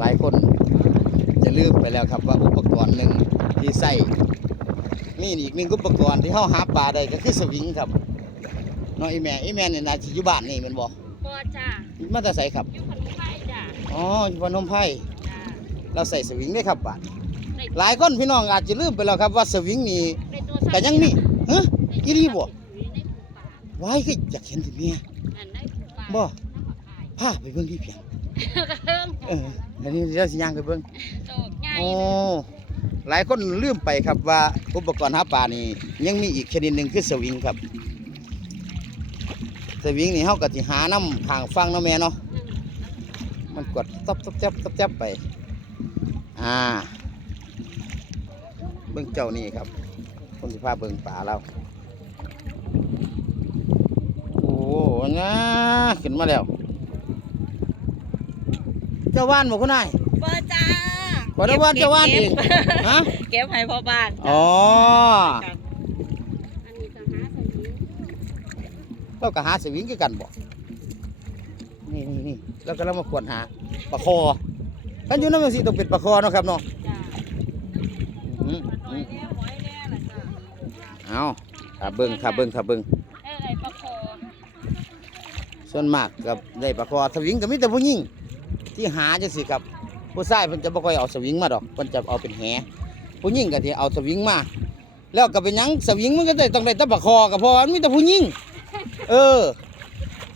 หลายคนจะลืมไปแล้วครับว่าอุปกรณ์หนึ่งที่ใส่มีอีกหนึ่งอุปกรณ์ที่เฮาหาปลาได้ก็คือสวิงครับเนาะอีแม่อีแม่เนี่ยน่าสิอยู่บ้านนี่แม่นบ่พอจ้ามาแต่ไสครับอยู่ขนมไผ่จ้าอ๋ออยู่พนมไพรจ้าเราใส่สวิงได้ครับบ้านได้หลายคนพี่น้องอาจจะลืมไปแล้วครับว่าสวิงนี่ได้ตัวแต่ยังมีฮะได้อีหลีบ่ได้ผูปลาว้ายคืออยากเห็นสิเมียนั่นได้ผูปลาบ่น้ำผักไผ่พาไปเบิ่งที่เพียงกระ เทิงเอออันนี้เดี๋ยวสิย่างไปเบิ่งโตกใหญ่โอ้หลายคนลืมไปครับว่าอุปกรณ์หาปลานี่ยังมีอีกชนิดหนึ่งคือสวิงครับ สวิงนี่เฮาก็สิหาน้ำทางฟังเนาะแม่เนาะมันกดตับตับจับตับจับไป อ่า เบิ่งเจ้านี่ครับ คนสิพาเบิ่งป่าเราโอ้นะขึ้นมาแล้ว เจ้าว่านบอกคุณนายเบอร์จ้าบอกได้ว่านเจ้าว่านเองฮะเก็บให้พ่อบ้านอ๋ออันนี้ก็หาสวิงเราก็หาสวิงคือกันบอกนี่นี่นี่แล้วก็เรามาขวนหาปลาคอกันอยู่นั่นมันสิต้องเป็นปลาคอเนาะครับเนาะจ้าอืมหอือยมแน่หอยแน่ล่ะจ้าเอาถ้าเบิ้งถ้าเบิ้งถ้าเบิ้งได้อะไรปลาคอส่วนมากกับได้ปลาคอสวิงก็มีแต่ผู้หญิง ที่หาจังสิครับ ผู้ชายเพิ่นจะบ่ค่อยเอาสวิงมาดอกเพิ่นจะเอาเป็นแหผู้หญิงก็ที่เอาสวิงมา แล้วก็เป็นหยังสวิงมันก็ได้ต้องได้ต่ปลาคอก็เพราะว่ามันมีแต่ผู้หญิงเออ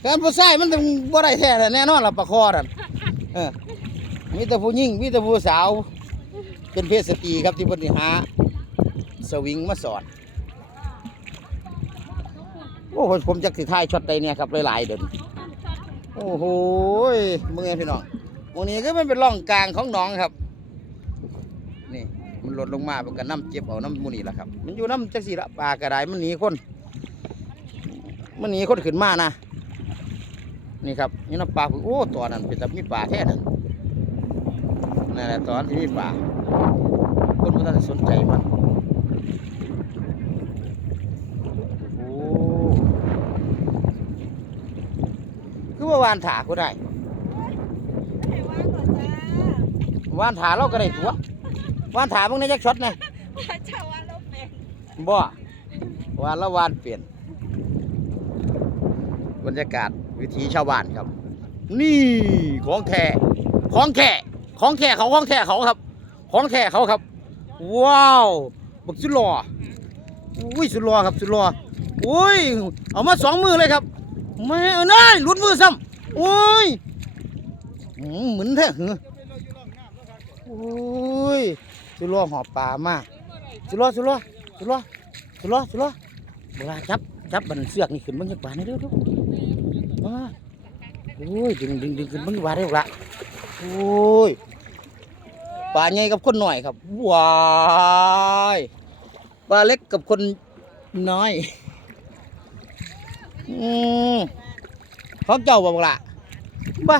การผู้ชายมันต้องบ่ได้แท้แน่นอนล่ะปลาคอนั่นเออมีแต่ผู้หญิงมีแต่ผู้สาว เป็นเพศสตรีครับที่เพิ่นสิหาสวิงมาสอนโอ้ผมจักสิทายช็อตใดเนี่ยครับหลายๆเดินโอ้โหมึงไงพี่น้อง วันนี้ก็มันเป็นร่องกลางของหนองครับ นี่มันหล่นลงมามันก็น้ำเจ็บเอาน้ำมูนี่แหละครับ มันอยู่น้ำจักสีละปลากระไดมันหนีคน มันหนีคนขึ้นมานะนี่ครับนี่น้ำปลาโอ้ตัวนั้นเป็นแต่มีปลาแท้นั่นนั่นแหละตอนที่มีปลาคนมันต้องสนใจมันโอ้คือว่าวานถาก็ได้ ให้ว่างก่อนจ้า วานถาเราก็ได้ตัววานถามึงในจักช็อตนะว่าชาวว่าเราเป็นบ่วานละวานเปลี่ยน บรรยากาศวิถีชาวบ้านครับ นี่ของแท้ของแท้ของแท้เขาของแท้เขาครับ ของแท้เขาครับ ว้าวบักสุดหล่ออุ้ยสุดหล่อครับสุดหล่ออุ้ยเอามาสองมือเลยครับแม่เอ้ยนายหลุดมือซ้ำโอ้ยหืมเหมือนแท้เหรอโอ้ยสุล่อหอบปลามากสุล่อสุล่อสุล่อสุล่อสุล่อเวลาจับจับบันเสือกนี่ขึ้นบังจักปลานี่เร็วเร็วมาโอ้ยดึงดึงดึงขึ้นบังจักปลาเร็วละโอ้ยปลาใหญ่กับคนหน่อยครับว้ายปลาเล็กกับคนน้อยอืมของเจ้าบอกละบ้า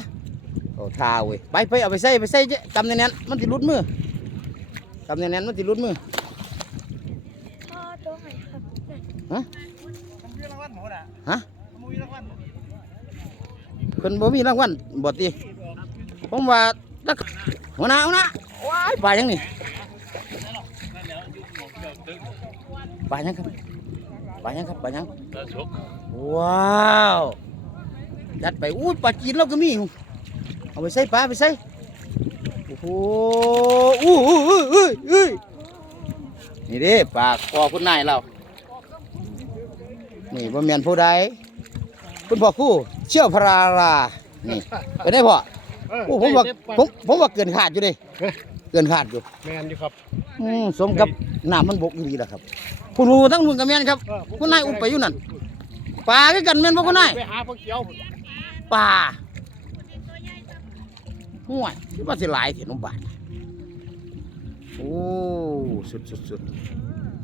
โอ้ท่าเว้ยไปไปเอาไปใส่ไปใส่เจ๊กำแน่นๆมันติรุดมือกำแน่นๆมันติรุดมือพ่อตัวไหนครับมันมีรางวัลหมดอะฮะมันมีรางวัลเพิ่นบ่มีรางวัลบ่ติผมว่าตักหัวหน้าหัวหน้าว้ายปลายังนี่ปลายังครับปลายังครับปลายังว้าวจัดไปอู้ปลาจีนเราก็มี เอาไปใส่ปลาไปใส่โอ้โหอู้อู้อู้อู้อู้นี่เด้ปลาคอคุณนายเรา นี่บ่แม่นผู้ใดคุณพ่อครู่เชี่ยวพรารา นี่เป็นได้พ่อโอ้ผมว่าผมผมว่าเกินขาดอยู่เดิเกินขาดอยู่แมนอยู่ครับอืมสมกับน้ำมันบกดีแหละครับ คุณรู้ทั้งนุ่นกับแม่นครับ คุณนายอุ้มไปอยู่นั่นปลาคือกันแม่นบ่คุณนายไปหาพวกเกียวปลา ห่วยที่ว่าสิหลายเถอะน้องบาทโอ้ สุดสุดสุด